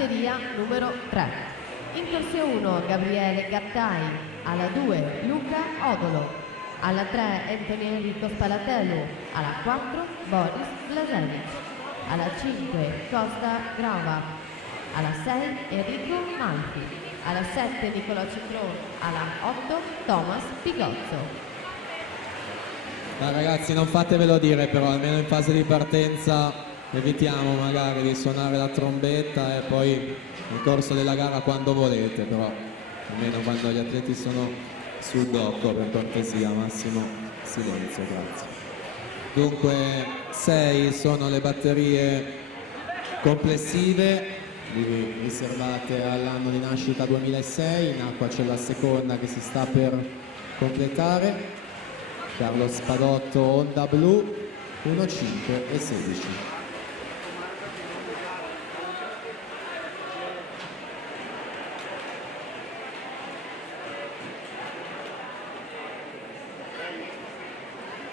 batteria numero 3. In corsia 1 Gabriele Gattai, alla 2 Luca Odolo, alla 3 Antonio Enrico Spalatello, alla 4 Boris Blasevic, alla 5 Costa Grava, alla 6 Enrico Malfi, alla 7 Nicolò Citron, alla 8 Thomas Pigozzo. Ragazzi, non fatevelo dire, però almeno in fase di partenza evitiamo magari di suonare la trombetta e poi nel corso della gara quando volete, però almeno quando gli atleti sono sul blocco, per cortesia, massimo silenzio, grazie. Dunque 6 sono le batterie complessive riservate all'anno di nascita 2006, in acqua c'è la seconda che si sta per completare. Carlo Spadotto Honda Blu 1.5 e 16.